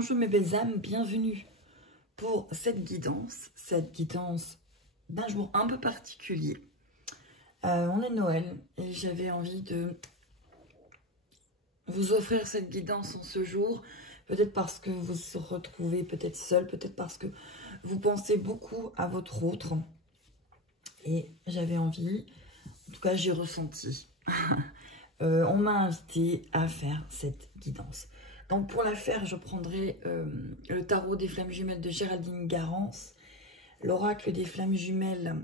Bonjour mes belles âmes, bienvenue pour cette guidance d'un jour un peu particulier. On est Noël et j'avais envie de vous offrir cette guidance en ce jour, peut-être parce que vous vous retrouvez peut-être seul, peut-être parce que vous pensez beaucoup à votre autre. Et j'avais envie, en tout cas j'ai ressenti, on m'a invité à faire cette guidance. Donc pour la faire, je prendrai le tarot des flammes jumelles de Géraldine Garance, l'oracle des flammes jumelles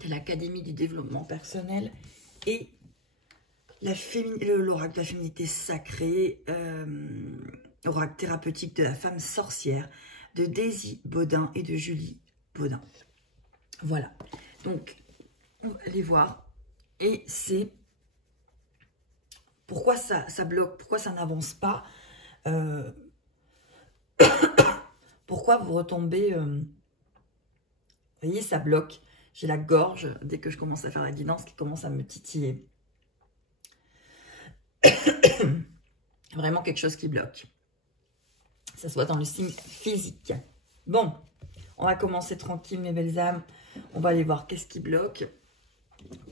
de l'Académie du développement personnel et l'oracle de la féminité sacrée, oracle thérapeutique de la femme sorcière de Daisy Baudin et de Julie Baudin. Voilà, donc on va aller voir et c'est pourquoi ça bloque, pourquoi ça n'avance pas. Pourquoi vous retombez, vous voyez, ça bloque. J'ai la gorge, dès que je commence à faire la guidance, qui commence à me titiller. Vraiment quelque chose qui bloque. Que ça soit dans le signe physique. Bon, on va commencer tranquille, mes belles âmes. On va aller voir qu'est-ce qui bloque.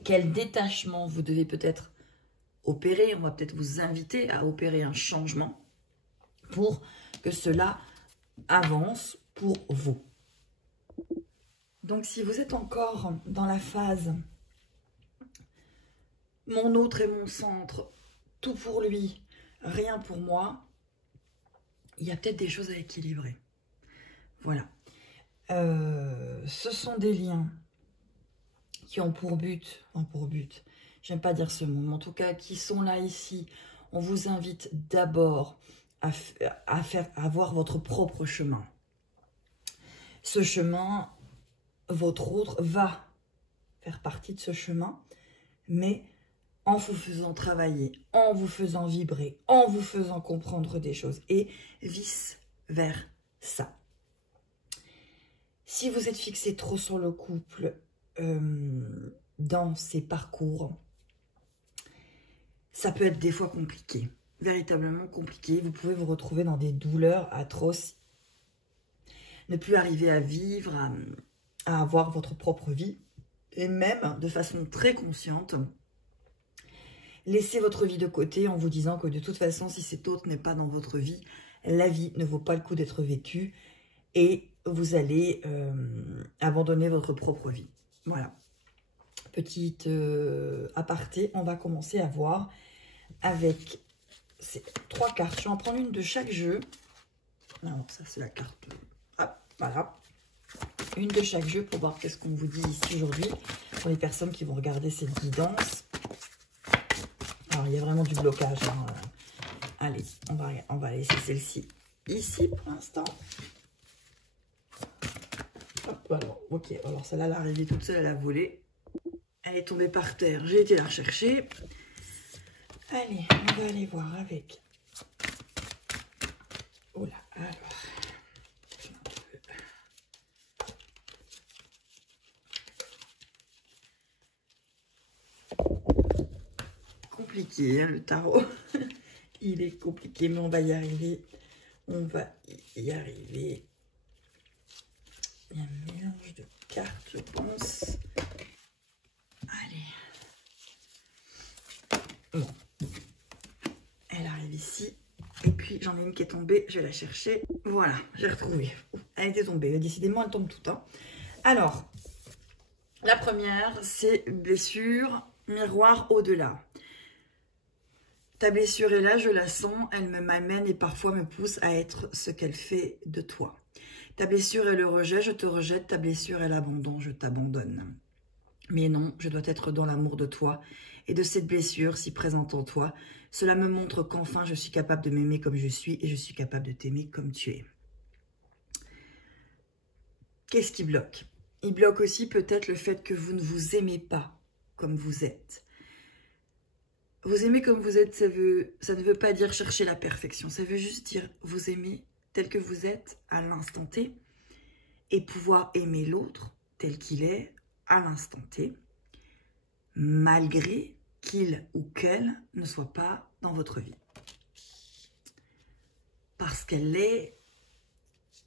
Quel détachement vous devez peut-être opérer. On va peut-être vous inviter à opérer un changement pour que cela avance pour vous. Donc, si vous êtes encore dans la phase « mon autre est mon centre, tout pour lui, rien pour moi », il y a peut-être des choses à équilibrer. Voilà. Ce sont des liens qui ont pour but, j'aime pas dire ce mot, mais en tout cas, qui sont là ici. On vous invite d'abord à voir votre propre chemin. Ce chemin, votre autre va faire partie de ce chemin, mais en vous faisant travailler, en vous faisant vibrer, en vous faisant comprendre des choses, et vice-versa. Si vous êtes fixé trop sur le couple dans ces parcours, ça peut être des fois compliqué. Véritablement compliqué, vous pouvez vous retrouver dans des douleurs atroces, ne plus arriver à vivre, à avoir votre propre vie, et même de façon très consciente, laisser votre vie de côté en vous disant que de toute façon, si cet autre n'est pas dans votre vie, la vie ne vaut pas le coup d'être vécue, et vous allez abandonner votre propre vie. Voilà. Petite aparté, on va commencer à voir avec ces 3 cartes. Je vais en prendre une de chaque jeu. Alors, ça, c'est la carte. Hop, voilà. Une de chaque jeu pour voir qu'est-ce qu'on vous dit ici aujourd'hui pour les personnes qui vont regarder cette guidance. Alors, il y a vraiment du blocage. Hein. Allez, on va laisser celle-ci ici pour l'instant. Hop, alors, ok. Alors, celle-là, elle est arrivée toute seule, elle a volé. Elle est tombée par terre. J'ai été la rechercher. Allez, on va aller voir avec. Oh là, alors. Compliqué, hein, le tarot. Il est compliqué, mais on va y arriver. On va y arriver. Il y a un mélange de cartes, je pense. Allez. Bon. Elle arrive ici. Et puis, j'en ai une qui est tombée. Je vais la chercher. Voilà, j'ai retrouvé. Elle était tombée. Décidément, elle tombe toute. Hein. Alors, la première, c'est blessure, miroir au-delà. Ta blessure est là, je la sens. Elle m'amène et parfois me pousse à être ce qu'elle fait de toi. Ta blessure est le rejet, je te rejette. Ta blessure est l'abandon, je t'abandonne. Mais non, je dois être dans l'amour de toi et de cette blessure si présente en toi. Cela me montre qu'enfin je suis capable de m'aimer comme je suis et je suis capable de t'aimer comme tu es. Qu'est-ce qui bloque? Il bloque aussi peut-être le fait que vous ne vous aimez pas comme vous êtes. Vous aimer comme vous êtes, ça ne veut pas dire chercher la perfection. Ça veut juste dire vous aimer tel que vous êtes à l'instant T et pouvoir aimer l'autre tel qu'il est à l'instant T, malgré qu'il ou qu'elle ne soit pas dans votre vie. Parce parce qu'elle est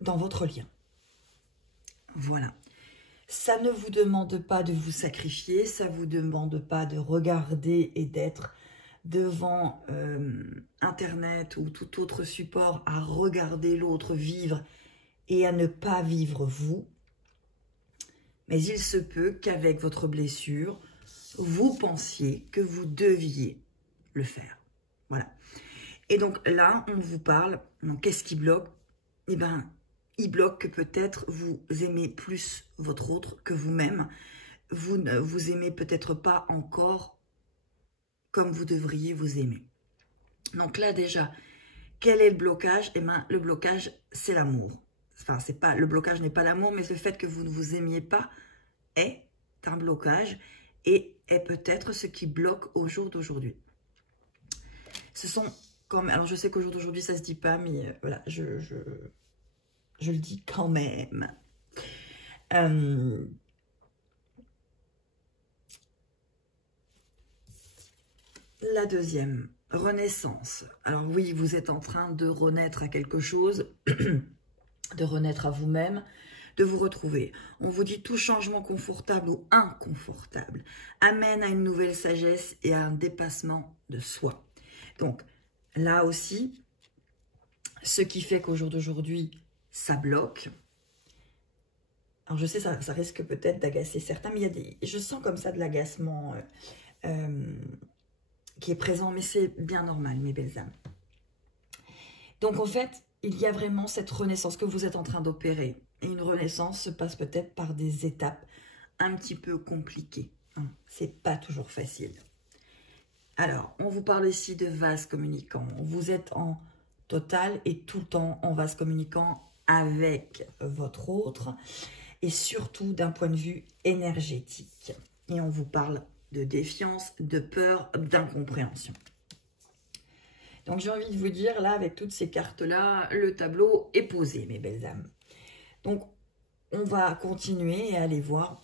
dans votre lien. Voilà. Ça ne vous demande pas de vous sacrifier, ça ne vous demande pas de regarder et d'être devant Internet ou tout autre support à regarder l'autre vivre et à ne pas vivre vous. Mais il se peut qu'avec votre blessure, vous pensiez que vous deviez le faire. Voilà. Et donc là, on vous parle, qu'est-ce qui bloque? Eh bien, il bloque que peut-être vous aimez plus votre autre que vous-même. Vous ne vous aimez peut-être pas encore comme vous devriez vous aimer. Donc là déjà, quel est le blocage? Eh bien, le blocage, c'est l'amour. Enfin, c'est pas, le blocage n'est pas l'amour, mais le fait que vous ne vous aimiez pas est un blocage et est peut-être ce qui bloque au jour d'aujourd'hui. Ce sont comme, alors je sais qu'au jour d'aujourd'hui ça se dit pas, mais voilà, je le dis quand même. La deuxième, renaissance. Alors oui, vous êtes en train de renaître à quelque chose, de renaître à vous-même, de vous retrouver. On vous dit tout changement confortable ou inconfortable amène à une nouvelle sagesse et à un dépassement de soi. Donc là aussi, ce qui fait qu'au jour d'aujourd'hui, ça bloque. Alors je sais, ça risque peut-être d'agacer certains, mais il y a des, je sens comme ça de l'agacement qui est présent, mais c'est bien normal, mes belles âmes. Donc en fait, il y a vraiment cette renaissance que vous êtes en train d'opérer. Et une renaissance se passe peut-être par des étapes un petit peu compliquées. C'est pas toujours facile. Alors, on vous parle ici de vase communicant. Vous êtes en total et tout le temps en vase communicant avec votre autre. Et surtout d'un point de vue énergétique. Et on vous parle de défiance, de peur, d'incompréhension. Donc j'ai envie de vous dire, là, avec toutes ces cartes-là, le tableau est posé, mes belles âmes. Donc, on va continuer et aller voir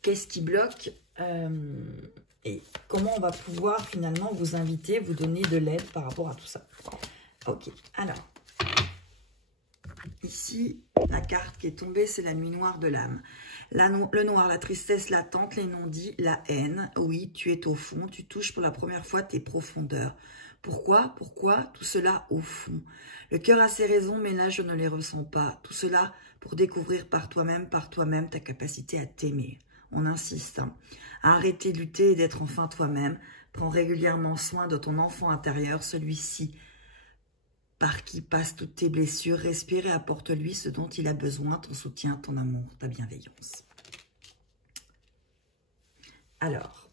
qu'est-ce qui bloque et comment on va pouvoir finalement vous inviter, vous donner de l'aide par rapport à tout ça. Ok, alors, ici, la carte qui est tombée, c'est la nuit noire de l'âme. Le noir, la tristesse latente, les non-dits, la haine. Oui, tu es au fond, tu touches pour la première fois tes profondeurs. Pourquoi? Pourquoi tout cela au fond? Le cœur a ses raisons, mais là, je ne les ressens pas. Tout cela pour découvrir par toi-même ta capacité à t'aimer. On insiste, à arrêter de lutter et d'être enfin toi-même. Prends régulièrement soin de ton enfant intérieur, celui-ci par qui passent toutes tes blessures. Respire et apporte-lui ce dont il a besoin, ton soutien, ton amour, ta bienveillance. Alors,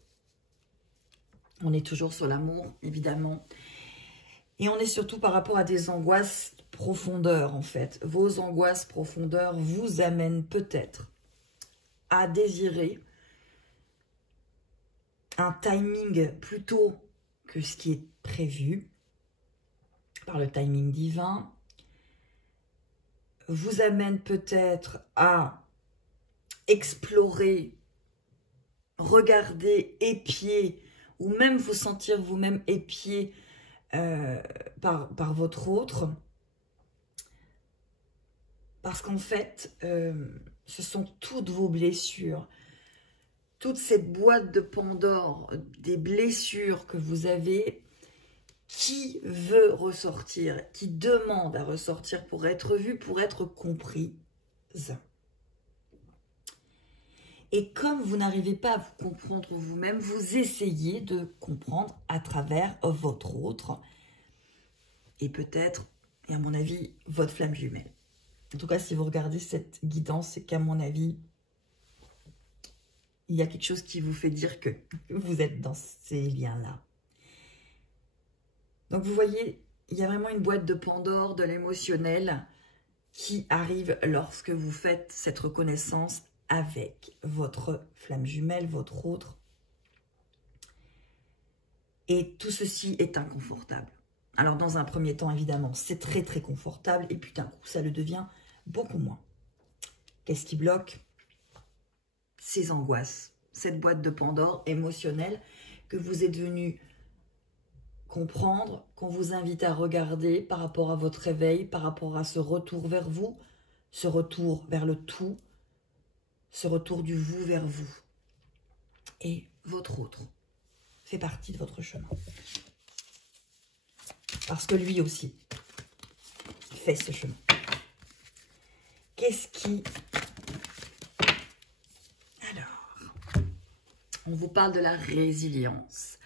on est toujours sur l'amour, évidemment. Et on est surtout par rapport à des angoisses profondeurs, en fait. Vos angoisses profondeurs vous amènent peut-être à désirer un timing plus tôt que ce qui est prévu par le timing divin. Vous amène peut-être à explorer, regarder, épier, ou même vous sentir vous-même épier par votre autre. Parce qu'en fait, ce sont toutes vos blessures, toute cette boîte de Pandore, des blessures que vous avez, qui veut ressortir, qui demande à ressortir pour être vu, pour être comprise. Et comme vous n'arrivez pas à vous comprendre vous-même, vous essayez de comprendre à travers votre autre. Et peut-être, et à mon avis, votre flamme jumelle. En tout cas, si vous regardez cette guidance, c'est qu'à mon avis, il y a quelque chose qui vous fait dire que vous êtes dans ces liens-là. Donc vous voyez, il y a vraiment une boîte de Pandore, de l'émotionnel, qui arrive lorsque vous faites cette reconnaissance avec votre flamme jumelle, votre autre. Et tout ceci est inconfortable. Alors dans un premier temps, évidemment, c'est très très confortable. Et puis d'un coup, ça le devient beaucoup moins. Qu'est-ce qui bloque? Ces angoisses. Cette boîte de Pandore émotionnelle que vous êtes venu comprendre, qu'on vous invite à regarder par rapport à votre réveil, par rapport à ce retour vers vous, ce retour vers le tout, ce retour du vous vers vous. Et votre autre fait partie de votre chemin. Parce que lui aussi fait ce chemin. Qu'est-ce qui... Alors, on vous parle de la résilience.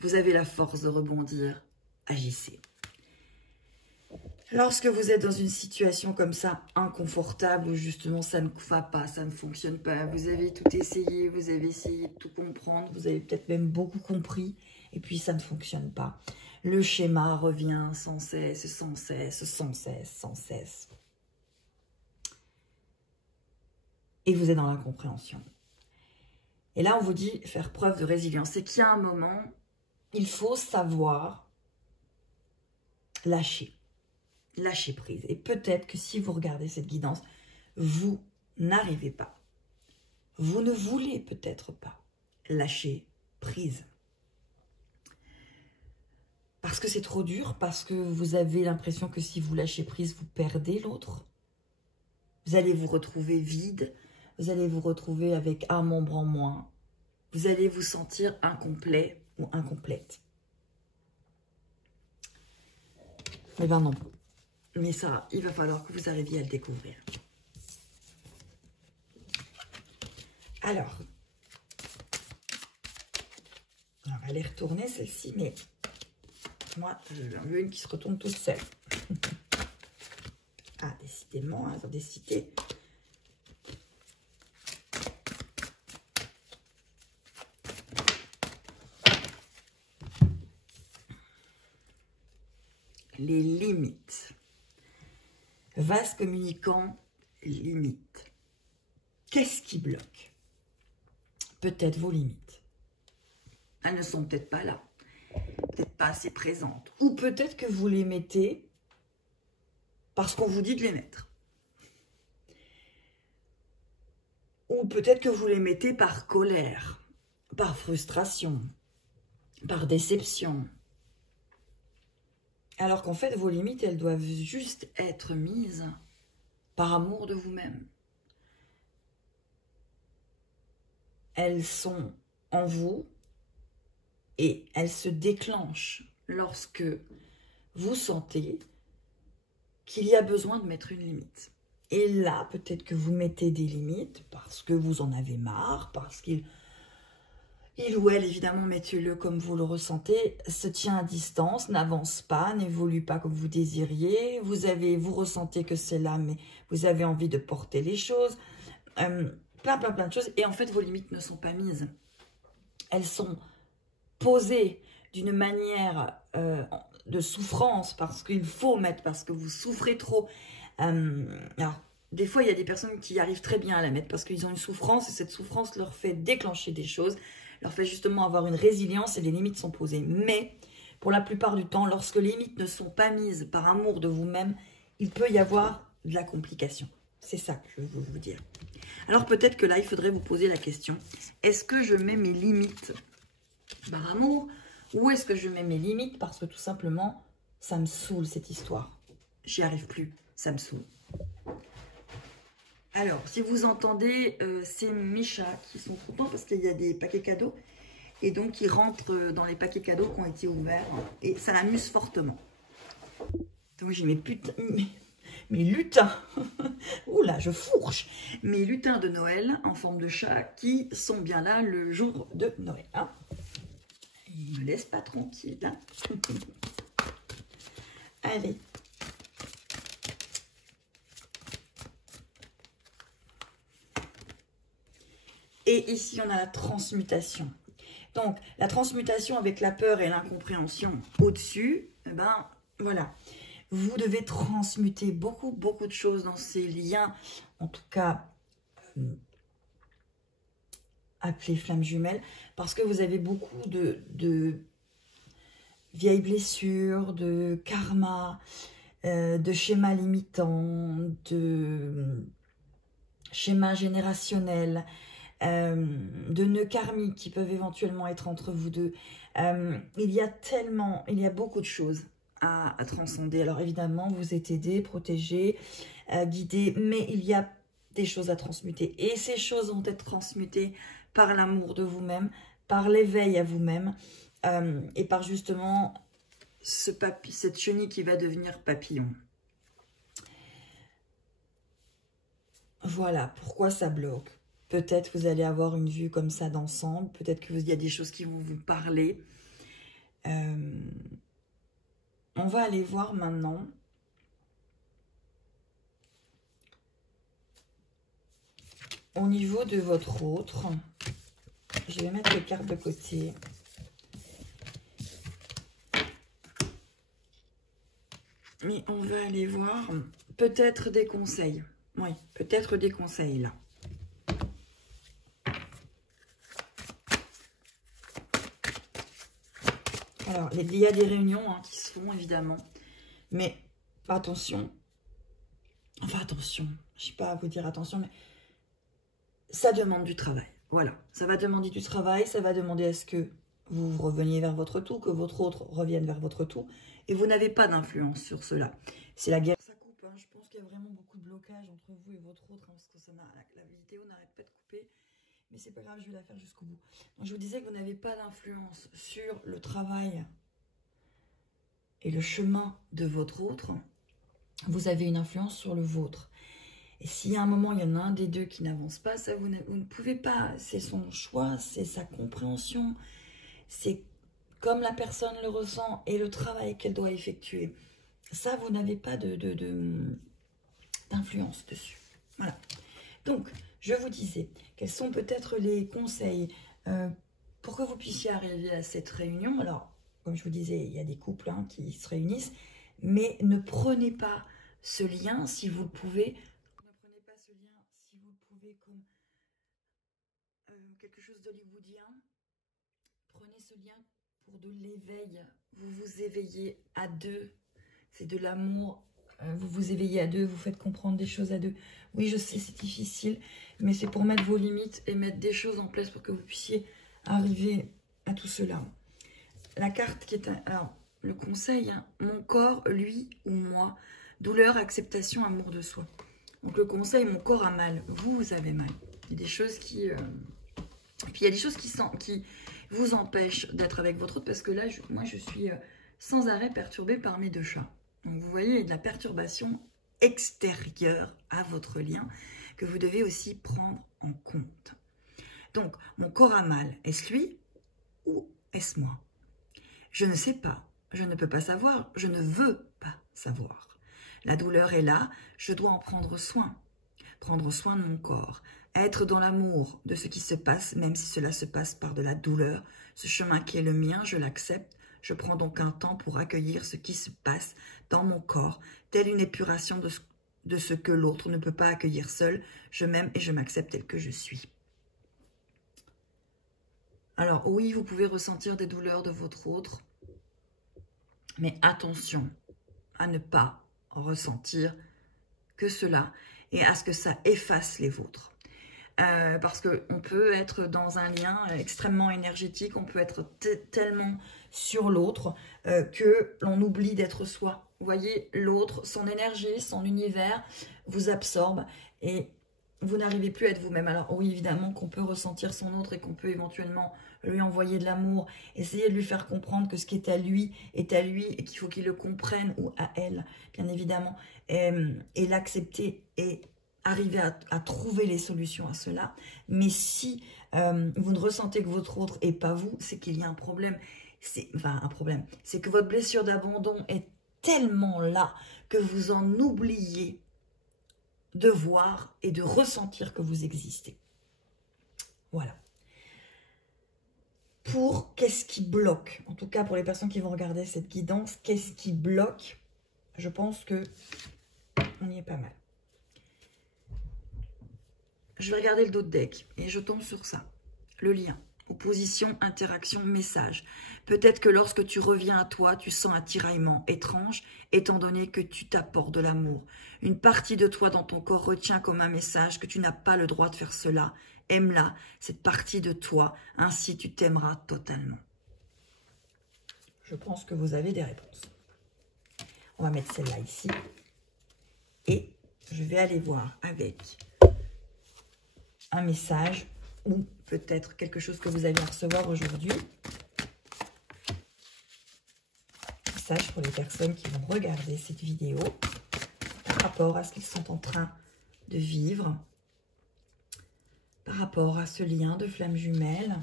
Vous avez la force de rebondir, agissez. Lorsque vous êtes dans une situation comme ça, inconfortable, où justement ça ne va pas, ça ne fonctionne pas, vous avez tout essayé, vous avez essayé de tout comprendre, vous avez peut-être même beaucoup compris, et puis ça ne fonctionne pas. Le schéma revient sans cesse, sans cesse, sans cesse, sans cesse. Et vous êtes dans l'incompréhension. Et là, on vous dit faire preuve de résilience. C'est qu'il y a un moment, il faut savoir lâcher. Lâcher prise. Et peut-être que si vous regardez cette guidance, vous n'arrivez pas. Vous ne voulez peut-être pas lâcher prise. Parce que c'est trop dur, parce que vous avez l'impression que si vous lâchez prise, vous perdez l'autre. Vous allez vous retrouver vide, vous allez vous retrouver avec un membre en moins. Vous allez vous sentir incomplet ou incomplète. Eh bien non. Mais ça, il va falloir que vous arriviez à le découvrir. Alors, on va les retourner celle-ci, mais moi, j'en veux une qui se retourne toute seule. Ah, décidément, hein, décidé. Les limites. Vase communicant, limite. Qu'est-ce qui bloque? Peut-être vos limites. Elles ne sont peut-être pas là. Peut-être pas assez présentes. Ou peut-être que vous les mettez parce qu'on vous dit de les mettre. Ou peut-être que vous les mettez par colère, par frustration, par déception. Alors qu'en fait, vos limites, elles doivent juste être mises par amour de vous-même. Elles sont en vous et elles se déclenchent lorsque vous sentez qu'il y a besoin de mettre une limite. Et là, peut-être que vous mettez des limites parce que vous en avez marre, parce qu'il ou elle, évidemment, mettez-le comme vous le ressentez, se tient à distance, n'avance pas, n'évolue pas comme vous désiriez. Vous ressentez que c'est là, mais vous avez envie de porter les choses. Plein de choses. Et en fait, vos limites ne sont pas mises. Elles sont posées d'une manière de souffrance, parce qu'il faut mettre, parce que vous souffrez trop. Alors, des fois, il y a des personnes qui arrivent très bien à la mettre, parce qu'ils ont une souffrance, et cette souffrance leur fait déclencher des choses, leur fait justement avoir une résilience, et les limites sont posées. Mais, pour la plupart du temps, lorsque les limites ne sont pas mises par amour de vous-même, il peut y avoir de la complication. C'est ça que je veux vous dire. Alors peut-être que là, il faudrait vous poser la question, est-ce que je mets mes limites par amour, ou est-ce que je mets mes limites parce que tout simplement, ça me saoule cette histoire. J'y arrive plus, ça me saoule. Alors, si vous entendez, c'est mes chats qui sont contents parce qu'il y a des paquets cadeaux. Et donc, ils rentrent dans les paquets cadeaux qui ont été ouverts. Et ça l'amuse fortement. Donc, j'ai mes putains... Mes lutins, oula, je fourche, mes lutins de Noël en forme de chat qui sont bien là le jour de Noël. Hein. Ils ne me laissent pas tranquille. Hein. Allez. Et ici, on a la transmutation. Donc, la transmutation avec la peur et l'incompréhension au-dessus, eh ben, voilà. Vous devez transmuter beaucoup de choses dans ces liens, en tout cas appelés flammes jumelles, parce que vous avez beaucoup de vieilles blessures, de karma, de schémas limitants, de schémas générationnels, de nœuds karmiques qui peuvent éventuellement être entre vous deux. Il y a beaucoup de choses à transcender. Alors évidemment, vous êtes aidé, protégé, guidé, mais il y a des choses à transmuter. Et ces choses vont être transmutées par l'amour de vous-même, par l'éveil à vous-même, et par justement cette chenille qui va devenir papillon. Voilà pourquoi ça bloque. Peut-être vous allez avoir une vue comme ça d'ensemble. Peut-être qu'il y a des choses qui vont vous parler. On va aller voir maintenant. Au niveau de votre autre, je vais mettre les cartes de côté. Mais on va aller voir peut-être des conseils. Oui, peut-être des conseils là. Alors, il y a des réunions qui se font évidemment. Mais attention. Enfin, attention. Je ne sais pas à vous dire attention, mais ça demande du travail. Voilà, ça va demander du travail, ça va demander à ce que vous reveniez vers votre tout, que votre autre revienne vers votre tout. Et vous n'avez pas d'influence sur cela. C'est la guerre. Ça coupe, hein. Je pense qu'il y a vraiment beaucoup de blocage entre vous et votre autre, parce que la vidéo n'arrête pas de couper. Mais c'est pas grave, je vais la faire jusqu'au bout. Donc, je vous disais que vous n'avez pas d'influence sur le travail et le chemin de votre autre. Vous avez une influence sur le vôtre. Et s'il y a un moment, il y en a un des deux qui n'avance pas, ça vous ne pouvez pas. C'est son choix, c'est sa compréhension. C'est comme la personne le ressent et le travail qu'elle doit effectuer. Ça, vous n'avez pas d'influence dessus. Voilà. Donc, je vous disais, quels sont peut-être les conseils pour que vous puissiez arriver à cette réunion. Alors, comme je vous disais, il y a des couples qui se réunissent, mais ne prenez pas ce lien si vous le pouvez. Ne prenez pas ce lien si vous le pouvez comme quelque chose d'hollywoodien. Prenez ce lien pour de l'éveil. Vous vous éveillez à deux. C'est de l'amour. Vous vous éveillez à deux, vous faites comprendre des choses à deux. Oui, je sais, c'est difficile, mais c'est pour mettre vos limites et mettre des choses en place pour que vous puissiez arriver à tout cela. La carte qui est... Alors, le conseil, mon corps, lui ou moi, douleur, acceptation, amour de soi. Donc le conseil, mon corps a mal, vous avez mal. Il y a des choses qui... Puis il y a des choses qui vous empêchent d'être avec votre autre, parce que là, moi, je suis sans arrêt perturbée par mes deux chats. Donc vous voyez, il y a de la perturbation extérieure à votre lien que vous devez aussi prendre en compte. Donc, mon corps a mal, est-ce lui ou est-ce moi? Je ne sais pas, je ne peux pas savoir, je ne veux pas savoir. La douleur est là, je dois en prendre soin de mon corps, être dans l'amour de ce qui se passe, même si cela se passe par de la douleur. Ce chemin qui est le mien, je l'accepte. Je prends donc un temps pour accueillir ce qui se passe dans mon corps, telle une épuration de ce que l'autre ne peut pas accueillir seul. Je m'aime et je m'accepte tel que je suis. Alors oui, vous pouvez ressentir des douleurs de votre autre, mais attention à ne pas ressentir que cela et à ce que ça efface les vôtres. Parce qu'on peut être dans un lien extrêmement énergétique, on peut être tellement sur l'autre que l'on oublie d'être soi. Vous voyez, l'autre, son énergie, son univers vous absorbe et vous n'arrivez plus à être vous-même. Alors oui, évidemment qu'on peut ressentir son autre et qu'on peut éventuellement lui envoyer de l'amour, essayer de lui faire comprendre que ce qui est à lui et qu'il faut qu'il le comprenne, ou à elle, bien évidemment, et l'accepter et arriver à trouver les solutions à cela. Mais si vous ne ressentez que votre autre et pas vous, c'est qu'il y a un problème. Enfin, un problème. C'est que votre blessure d'abandon est tellement là que vous en oubliez de voir et de ressentir que vous existez. Voilà. Pour qu'est-ce qui bloque, en tout cas pour les personnes qui vont regarder cette guidance, qu'est-ce qui bloque? Je pense que on y est pas mal. Je vais regarder le dos de deck et je tombe sur ça. Le lien. Opposition, interaction, message. Peut-être que lorsque tu reviens à toi, tu sens un tiraillement étrange, étant donné que tu t'apportes de l'amour. Une partie de toi dans ton corps retient comme un message que tu n'as pas le droit de faire cela. Aime-la, cette partie de toi, ainsi tu t'aimeras totalement. Je pense que vous avez des réponses. On va mettre celle-là ici. Et je vais aller voir avec un message ou peut-être quelque chose que vous allez recevoir aujourd'hui. Message pour les personnes qui vont regarder cette vidéo par rapport à ce qu'ils sont en train de vivre, par rapport à ce lien de flamme jumelle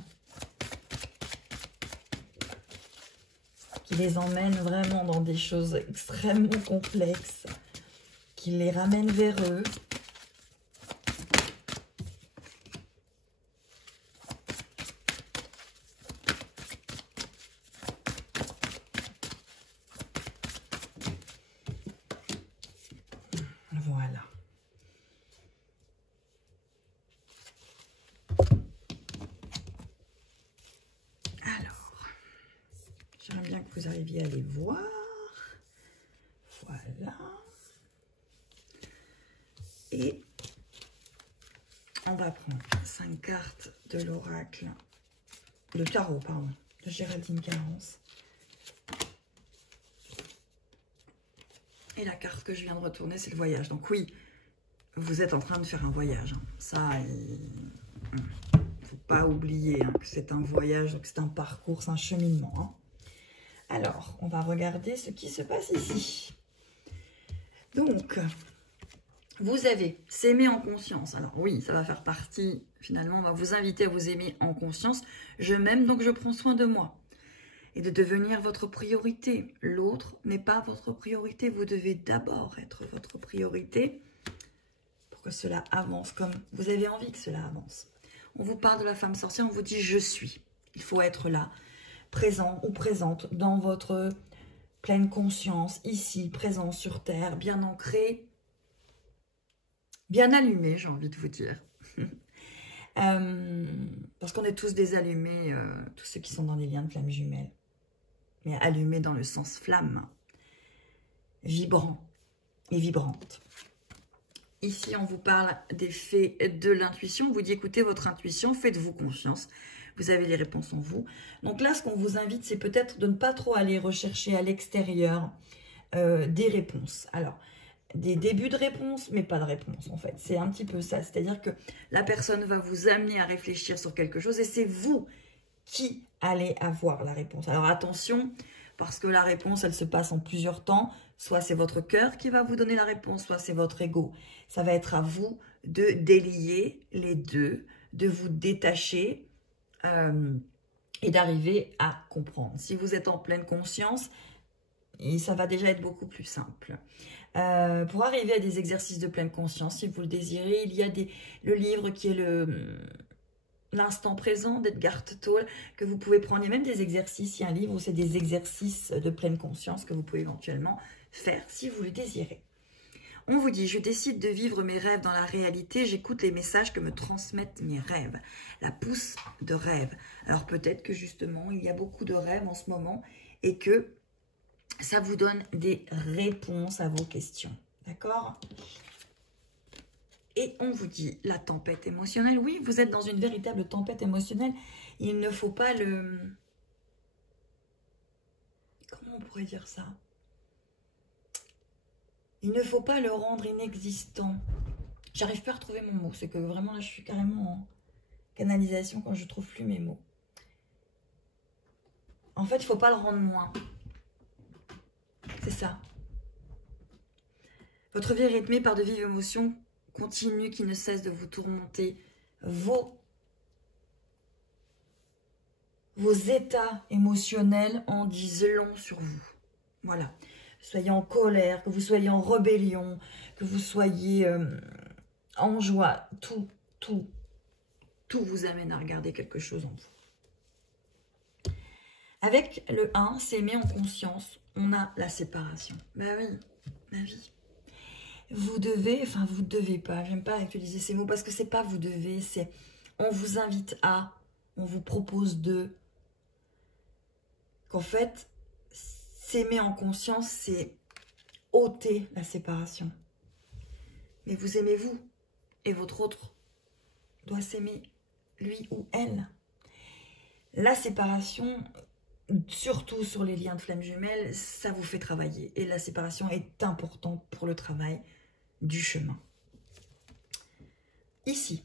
qui les emmène vraiment dans des choses extrêmement complexes, qui les ramène vers eux. Voilà. Alors, j'aimerais bien que vous arriviez à les voir. Voilà. Et on va prendre 5 cartes de l'oracle, de tarot, pardon, de Géraldine Carence. Et la carte que je viens de retourner, c'est le voyage. Donc oui, vous êtes en train de faire un voyage. Hein. Ça, il ne faut pas oublier hein, que c'est un voyage, donc c'est un parcours, c'est un cheminement. Hein. Alors, on va regarder ce qui se passe ici. Donc, vous avez s'aimer en conscience. Alors oui, ça va faire partie, finalement, on va vous inviter à vous aimer en conscience. Je m'aime, donc je prends soin de moi. Et de devenir votre priorité. L'autre n'est pas votre priorité. Vous devez d'abord être votre priorité pour que cela avance comme vous avez envie que cela avance. On vous parle de la femme sorcière, on vous dit « je suis ». Il faut être là, présent ou présente dans votre pleine conscience, ici, présent sur Terre, bien ancré, bien allumé, j'ai envie de vous dire. Parce qu'on est tous des allumés, tous ceux qui sont dans les liens de flammes jumelles. Mais allumés dans le sens flamme, vibrant et vibrante. Ici, on vous parle des faits de l'intuition. On vous dit, écoutez votre intuition, faites-vous confiance. Vous avez les réponses en vous. Donc là, ce qu'on vous invite, c'est peut-être de ne pas trop aller rechercher à l'extérieur des réponses. Alors, des débuts de réponse, mais pas de réponse en fait. C'est un petit peu ça. C'est-à-dire que la personne va vous amener à réfléchir sur quelque chose et c'est vous qui allez avoir la réponse. Alors attention, parce que la réponse, elle se passe en plusieurs temps. Soit c'est votre cœur qui va vous donner la réponse, soit c'est votre ego. Ça va être à vous de délier les deux, de vous détacher et d'arriver à comprendre. Si vous êtes en pleine conscience, et ça va déjà être beaucoup plus simple. Pour arriver à des exercices de pleine conscience, si vous le désirez, il y a le livre qui est l'instant présent d'Edgar Tolle que vous pouvez prendre. Il y a même des exercices, il y a un livre où c'est des exercices de pleine conscience que vous pouvez éventuellement faire si vous le désirez. On vous dit, je décide de vivre mes rêves dans la réalité, j'écoute les messages que me transmettent mes rêves. La pousse de rêve. Alors peut-être que justement, il y a beaucoup de rêves en ce moment et que ça vous donne des réponses à vos questions. D'accord ? Et on vous dit la tempête émotionnelle. Oui, vous êtes dans une véritable tempête émotionnelle. Il ne faut pas le... Comment on pourrait dire ça? Il ne faut pas le rendre inexistant. J'arrive pas à retrouver mon mot. C'est que vraiment là, je suis carrément en canalisation quand je trouve plus mes mots. En fait, il ne faut pas le rendre moins. C'est ça. Votre vie est rythmée par de vives émotions continues qui ne cessent de vous tourmenter. Vos états émotionnels en disent long sur vous. Voilà. Soyez en colère, que vous soyez en rébellion, que vous soyez en joie. Tout vous amène à regarder quelque chose en vous. Avec le 1, s'aimer en conscience, on a la séparation. Ben oui, ma vie. Vous devez, enfin vous devez pas, j'aime pas utiliser ces mots parce que c'est pas vous devez, c'est on vous invite à on vous propose qu'en fait, s'aimer en conscience, c'est ôter la séparation. Mais vous aimez vous, et votre autre doit s'aimer lui ou elle. La séparation, surtout sur les liens de flammes jumelles, ça vous fait travailler. Et la séparation est importante pour le travail du chemin. Ici,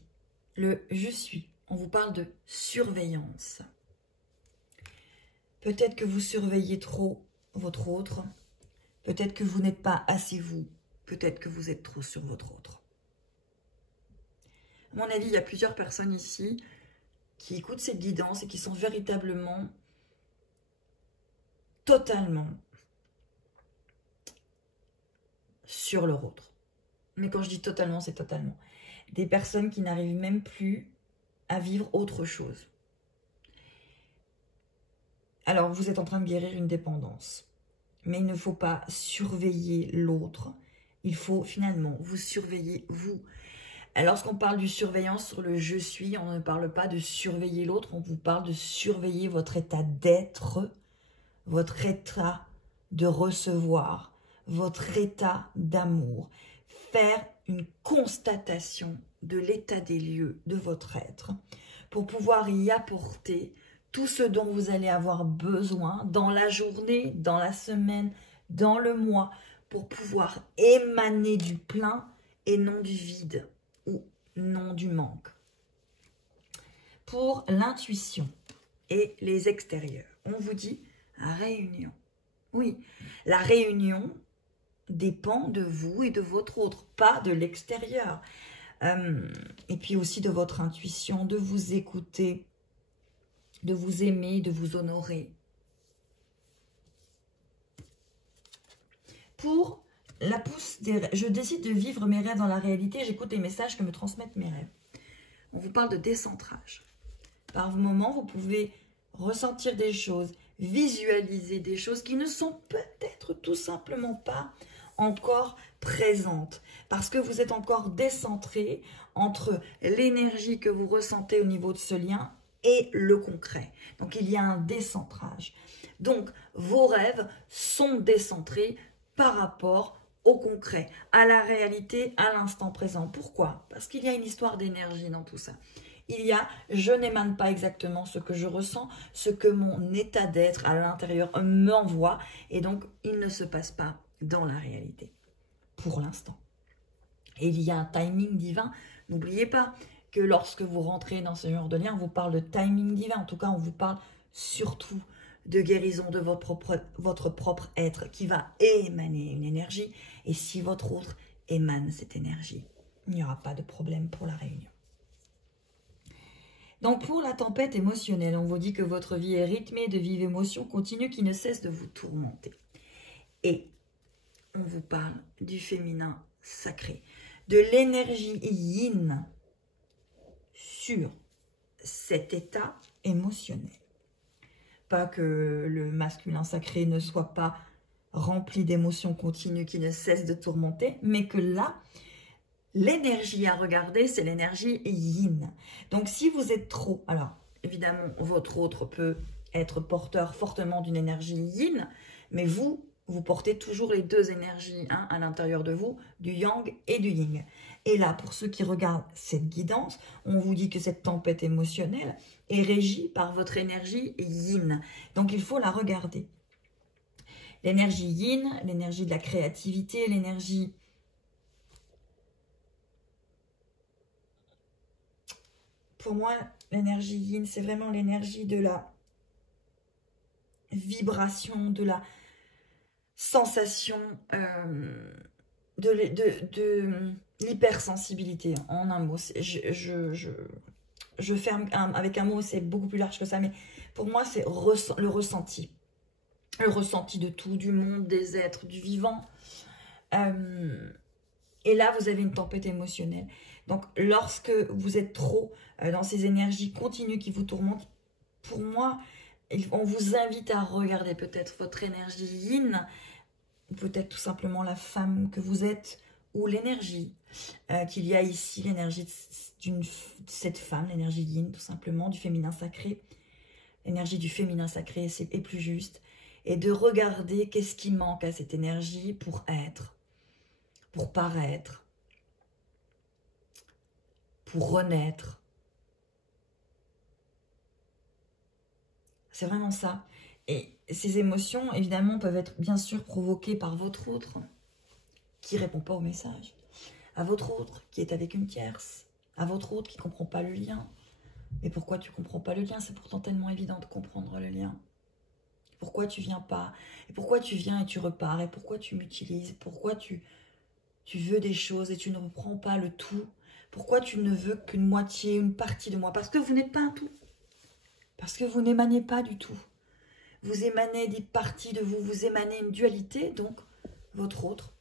le « je suis », on vous parle de surveillance. Peut-être que vous surveillez trop votre autre. Peut-être que vous n'êtes pas assez vous. Peut-être que vous êtes trop sur votre autre. À mon avis, il y a plusieurs personnes ici qui écoutent cette guidance et qui sont véritablement, totalement sur leur autre. Mais quand je dis totalement, c'est totalement. Des personnes qui n'arrivent même plus à vivre autre chose. Alors, vous êtes en train de guérir une dépendance. Mais il ne faut pas surveiller l'autre. Il faut finalement vous surveiller vous. Lorsqu'on parle du surveillance sur le « je suis », on ne parle pas de surveiller l'autre, on vous parle de surveiller votre état d'être, votre état de recevoir, votre état d'amour. Faire une constatation de l'état des lieux de votre être pour pouvoir y apporter tout ce dont vous allez avoir besoin dans la journée, dans la semaine, dans le mois, pour pouvoir émaner du plein et non du vide ou non du manque. Pour l'intuition et les extérieurs, on vous dit réunion. Oui, la réunion dépend de vous et de votre autre, pas de l'extérieur. Et puis aussi de votre intuition, de vous écouter, de vous aimer, de vous honorer. Pour la pousse des rêves, je décide de vivre mes rêves dans la réalité, j'écoute les messages que me transmettent mes rêves. On vous parle de décentrage. Par moments, vous pouvez ressentir des choses, visualiser des choses qui ne sont peut-être tout simplement pas encore présentes, parce que vous êtes encore décentré entre l'énergie que vous ressentez au niveau de ce lien et le concret. Donc, il y a un décentrage. Donc, vos rêves sont décentrés par rapport au concret, à la réalité, à l'instant présent. Pourquoi? Parce qu'il y a une histoire d'énergie dans tout ça. Il y a, je n'émane pas exactement ce que je ressens, ce que mon état d'être à l'intérieur m'envoie, et donc, il ne se passe pas dans la réalité, pour l'instant. Et il y a un timing divin. N'oubliez pas que lorsque vous rentrez dans ce genre de lien, on vous parle de timing divin. En tout cas, on vous parle surtout de guérison de votre propre être qui va émaner une énergie. Et si votre autre émane cette énergie, il n'y aura pas de problème pour la réunion. Donc, pour la tempête émotionnelle, on vous dit que votre vie est rythmée de vives émotions continues qui ne cessent de vous tourmenter. Et on vous parle du féminin sacré, de l'énergie yin sur cet état émotionnel. Pas que le masculin sacré ne soit pas rempli d'émotions continues qui ne cessent de tourmenter, mais que là, l'énergie à regarder, c'est l'énergie yin. Donc, si vous êtes trop, alors évidemment, votre autre peut être porteur fortement d'une énergie yin, mais vous portez toujours les deux énergies à l'intérieur de vous, du yang et du yin. Et là, pour ceux qui regardent cette guidance, on vous dit que cette tempête émotionnelle est régie par votre énergie yin. Donc, il faut la regarder. L'énergie yin, l'énergie de la créativité, l'énergie... Pour moi, l'énergie yin, c'est vraiment l'énergie de la vibration, de la sensation, de l'hypersensibilité. En un mot, je ferme avec un mot, c'est beaucoup plus large que ça, mais pour moi, c'est le ressenti. Le ressenti de tout, du monde, des êtres, du vivant. Et là, vous avez une tempête émotionnelle. Donc, lorsque vous êtes trop dans ces énergies continues qui vous tourmentent, pour moi, on vous invite à regarder peut-être votre énergie yin, peut-être tout simplement la femme que vous êtes, ou l'énergie qu'il y a ici, l'énergie de cette femme, l'énergie yin, tout simplement, du féminin sacré. L'énergie du féminin sacré est plus juste. Et de regarder qu'est-ce qui manque à cette énergie pour être, pour paraître, pour renaître. C'est vraiment ça. Et ces émotions, évidemment, peuvent être bien sûr provoquées par votre autre qui ne répond pas au message, à votre autre qui est avec une tierce, à votre autre qui ne comprend pas le lien. Mais pourquoi tu ne comprends pas le lien? C'est pourtant tellement évident de comprendre le lien. Pourquoi tu viens pas? Et pourquoi tu viens et tu repars? Et pourquoi tu m'utilises? Pourquoi tu veux des choses et tu ne reprends pas le tout? Pourquoi tu ne veux qu'une moitié, une partie de moi? Parce que vous n'êtes pas un tout. Parce que vous n'émanez pas du tout. Vous émanez des parties de vous, vous émanez une dualité, donc votre autre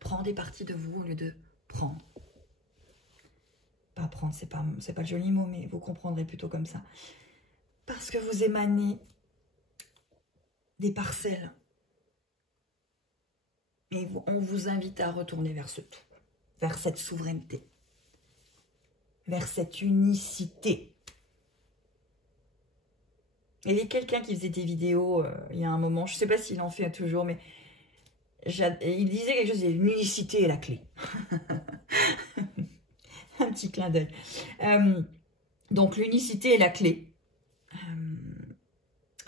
prend des parties de vous au lieu de prendre. Pas prendre, c'est pas le joli mot, mais vous comprendrez plutôt comme ça. Parce que vous émanez des parcelles. Et on vous invite à retourner vers ce tout, vers cette souveraineté, vers cette unicité. Il y a quelqu'un qui faisait des vidéos il y a un moment, je ne sais pas s'il en fait toujours, mais il disait quelque chose, une unicité est la clé. Un petit clin d'œil. Donc l'unicité est la clé.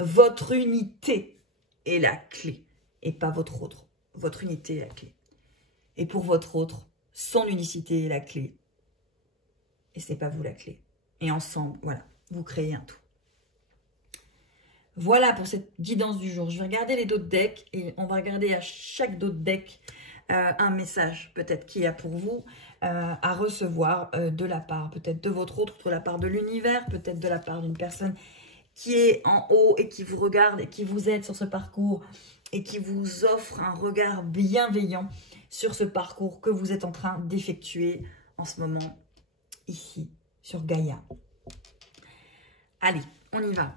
Votre unité est la clé et pas votre autre. Votre unité est la clé. Et pour votre autre, son unicité est la clé. Et ce n'est pas vous la clé. Et ensemble, voilà, vous créez un tout. Voilà pour cette guidance du jour. Je vais regarder les dos de deck et on va regarder à chaque dos de deck un message peut-être qu'il y a pour vous à recevoir de la part peut-être de votre autre, de la part de l'univers, peut-être de la part d'une personne qui est en haut et qui vous regarde et qui vous aide sur ce parcours et qui vous offre un regard bienveillant sur ce parcours que vous êtes en train d'effectuer en ce moment ici sur Gaïa. Allez, on y va.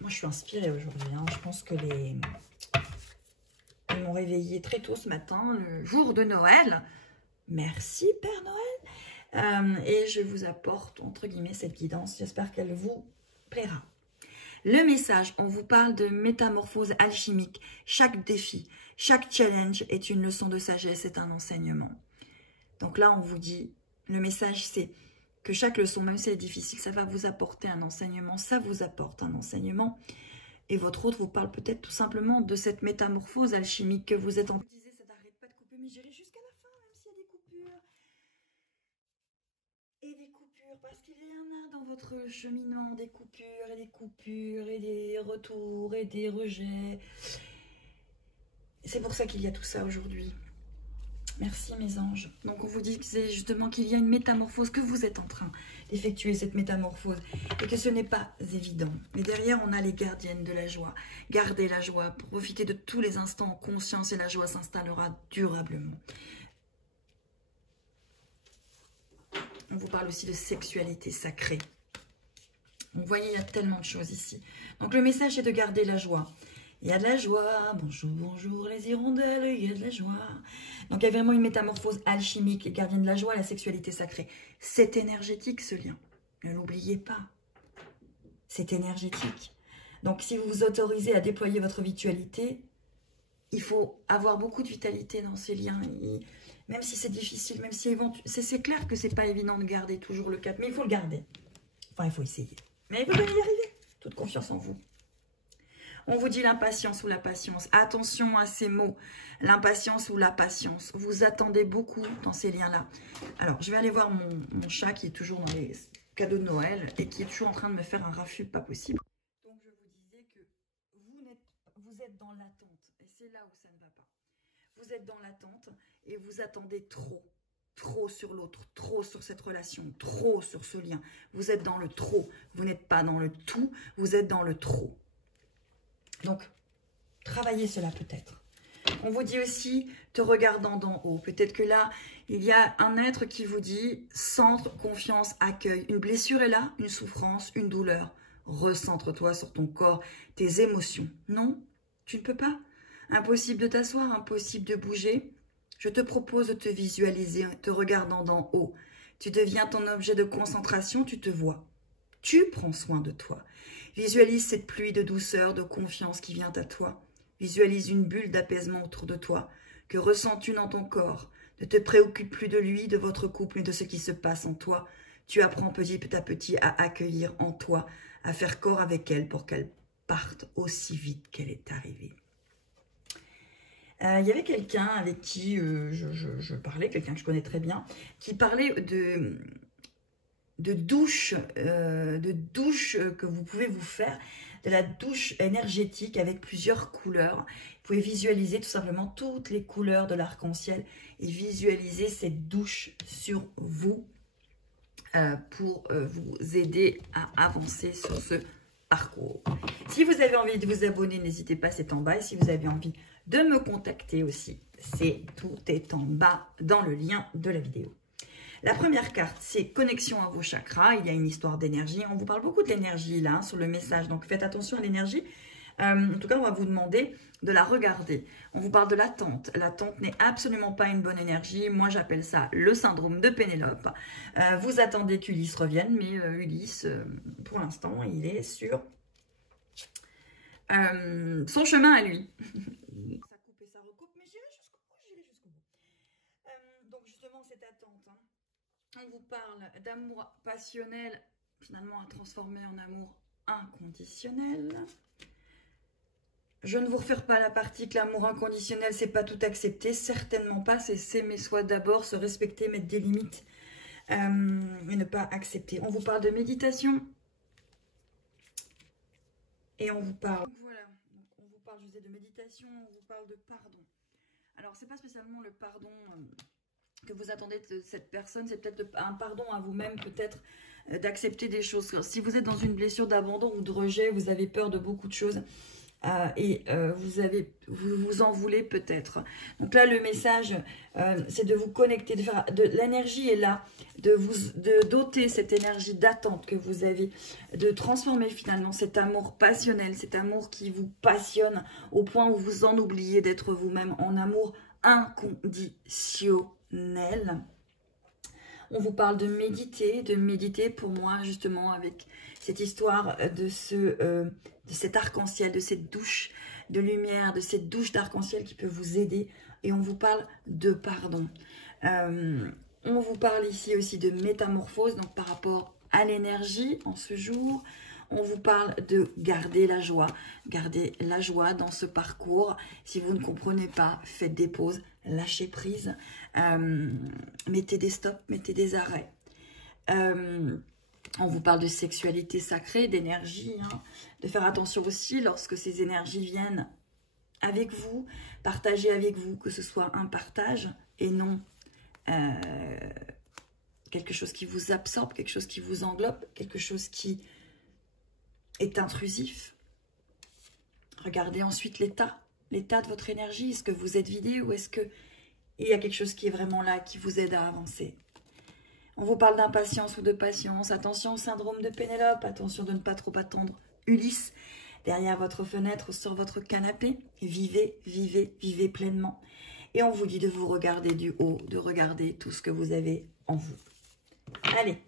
Moi, je suis inspirée aujourd'hui. Hein. Je pense que ils m'ont réveillée très tôt ce matin, le jour de Noël. Merci, Père Noël. Et je vous apporte, entre guillemets, cette guidance. J'espère qu'elle vous plaira. Le message, on vous parle de métamorphose alchimique. Chaque défi, chaque challenge est une leçon de sagesse, est un enseignement. Donc là, on vous dit, le message, c'est que chaque leçon, même si elle est difficile, ça va vous apporter un enseignement, ça vous apporte un enseignement. Et votre autre vous parle peut-être tout simplement de cette métamorphose alchimique que vous êtes en train de dire. Ça n'arrête pas de couper, mais j'irai jusqu'à la fin, même s'il y a des coupures. Et des coupures, parce qu'il y en a dans votre cheminement, des coupures, et des retours, et des rejets. C'est pour ça qu'il y a tout ça aujourd'hui. Merci mes anges. Donc on vous dit que c'est justement qu'il y a une métamorphose, que vous êtes en train d'effectuer cette métamorphose et que ce n'est pas évident. Mais derrière on a les gardiennes de la joie. Gardez la joie, profitez de tous les instants en conscience et la joie s'installera durablement. On vous parle aussi de sexualité sacrée. Vous voyez, il y a tellement de choses ici. Donc le message est de garder la joie. Il y a de la joie, bonjour, bonjour les hirondelles, il y a de la joie. Donc il y a vraiment une métamorphose alchimique, les gardiens de la joie, la sexualité sacrée. C'est énergétique ce lien, ne l'oubliez pas. C'est énergétique. Donc si vous vous autorisez à déployer votre vitalité, il faut avoir beaucoup de vitalité dans ces liens. Même si c'est difficile, même si c'est clair que c'est pas évident de garder toujours le cap, mais il faut le garder. Enfin, il faut essayer. Mais vous allez y arriver, toute confiance en vous. On vous dit l'impatience ou la patience. Attention à ces mots. L'impatience ou la patience. Vous attendez beaucoup dans ces liens-là. Alors, je vais aller voir mon chat qui est toujours dans les cadeaux de Noël et qui est toujours en train de me faire un raffut pas possible. Donc, je vous disais que vous êtes dans l'attente. Et c'est là où ça ne va pas. Vous êtes dans l'attente et vous attendez trop. Trop sur l'autre, trop sur cette relation, trop sur ce lien. Vous êtes dans le trop. Vous n'êtes pas dans le tout, vous êtes dans le trop. Donc, travaillez cela peut-être. On vous dit aussi, te regardant d'en haut. Peut-être que là, il y a un être qui vous dit, centre, confiance, accueil. Une blessure est là, une souffrance, une douleur. Recentre-toi sur ton corps, tes émotions. Non, tu ne peux pas. Impossible de t'asseoir, impossible de bouger. Je te propose de te visualiser, te regardant d'en haut. Tu deviens ton objet de concentration, tu te vois. Tu prends soin de toi. Visualise cette pluie de douceur, de confiance qui vient à toi. Visualise une bulle d'apaisement autour de toi. Que ressens-tu dans ton corps? Ne te préoccupe plus de lui, de votre couple et de ce qui se passe en toi. Tu apprends petit à petit à accueillir en toi, à faire corps avec elle pour qu'elle parte aussi vite qu'elle est arrivée. Il y avait quelqu'un avec qui je parlais, quelqu'un que je connais très bien, qui parlait de douche que vous pouvez vous faire, de la douche énergétique avec plusieurs couleurs. Vous pouvez visualiser tout simplement toutes les couleurs de l'arc-en-ciel et visualiser cette douche sur vous pour vous aider à avancer sur ce parcours. Si vous avez envie de vous abonner, n'hésitez pas, c'est en bas. Et si vous avez envie de me contacter aussi, tout est en bas dans le lien de la vidéo. La première carte, c'est connexion à vos chakras. Il y a une histoire d'énergie. On vous parle beaucoup de l'énergie là, sur le message. Donc, faites attention à l'énergie. En tout cas, on va vous demander de la regarder. On vous parle de l'attente. L'attente n'est absolument pas une bonne énergie. Moi, j'appelle ça le syndrome de Pénélope. Vous attendez qu'Ulysse revienne, mais Ulysse, pour l'instant, il est sur son chemin à lui. Ça coupe et ça recoupe, mais j'irai jusqu'au bout. Donc, justement, cette attente, hein. On vous parle d'amour passionnel, finalement à transformer en amour inconditionnel. Je ne vous refais pas la partie que l'amour inconditionnel, c'est pas tout accepter, certainement pas. C'est s'aimer soi d'abord, se respecter, mettre des limites et ne pas accepter. On vous parle de méditation et on vous parle. Voilà, donc on vous parle, je disais, de méditation, on vous parle de pardon. Alors, c'est pas spécialement le pardon que vous attendez de cette personne, c'est peut-être un pardon à vous-même, peut-être d'accepter des choses. Si vous êtes dans une blessure d'abandon ou de rejet, vous avez peur de beaucoup de choses vous vous en voulez peut-être. Donc là, le message, c'est de vous connecter, l'énergie est là, de doter cette énergie d'attente que vous avez, de transformer finalement cet amour passionnel, cet amour qui vous passionne au point où vous en oubliez d'être vous-même, en amour inconditionnel. On vous parle de méditer pour moi justement avec cette histoire de cet arc-en-ciel, de cette douche de lumière, de cette douche d'arc-en-ciel qui peut vous aider. Et on vous parle de pardon. On vous parle ici aussi de métamorphose, donc par rapport à l'énergie en ce jour. On vous parle de garder la joie dans ce parcours. Si vous ne comprenez pas, faites des pauses, lâchez prise, mettez des stops, mettez des arrêts. On vous parle de sexualité sacrée, d'énergie, hein, de faire attention aussi lorsque ces énergies viennent avec vous, partager avec vous, que ce soit un partage et non quelque chose qui vous absorbe, quelque chose qui vous englobe, quelque chose qui est intrusif. Regardez ensuite l'état de votre énergie. Est-ce que vous êtes vidé ou est-ce qu'il y a quelque chose qui est vraiment là, qui vous aide à avancer? On vous parle d'impatience ou de patience. Attention au syndrome de Pénélope. Attention de ne pas trop attendre Ulysse derrière votre fenêtre ou sur votre canapé. Vivez, vivez, vivez pleinement. Et on vous dit de vous regarder du haut, de regarder tout ce que vous avez en vous. Allez,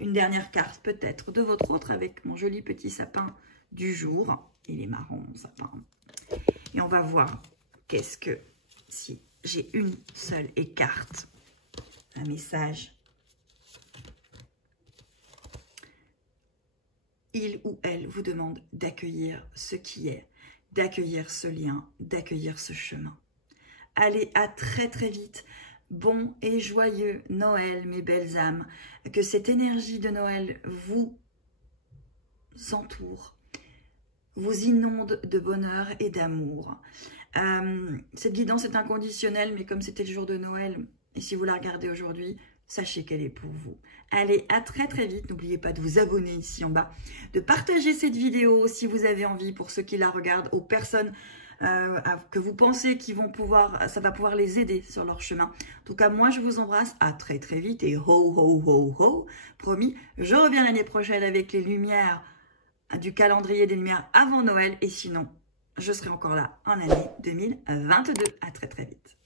une dernière carte peut-être de votre autre avec mon joli petit sapin du jour. Il est marron, mon sapin. Et on va voir qu'est-ce que, si j'ai une seule écarte, un message. Il ou elle vous demande d'accueillir ce qui est, d'accueillir ce lien, d'accueillir ce chemin. Allez, à très très vite. Bon et joyeux Noël, mes belles âmes. Que cette énergie de Noël vous entoure, vous inonde de bonheur et d'amour. Cette guidance est inconditionnelle, mais comme c'était le jour de Noël, et si vous la regardez aujourd'hui, sachez qu'elle est pour vous. Allez, à très très vite. N'oubliez pas de vous abonner ici en bas, de partager cette vidéo si vous avez envie, pour ceux qui la regardent, aux personnes que vous pensez qu'ils vont pouvoir, ça va pouvoir les aider sur leur chemin. En tout cas, moi je vous embrasse, à très très vite et ho ho ho ho, promis, je reviens l'année prochaine avec les lumières du calendrier des lumières avant Noël, et sinon, je serai encore là en année 2022. À très très vite.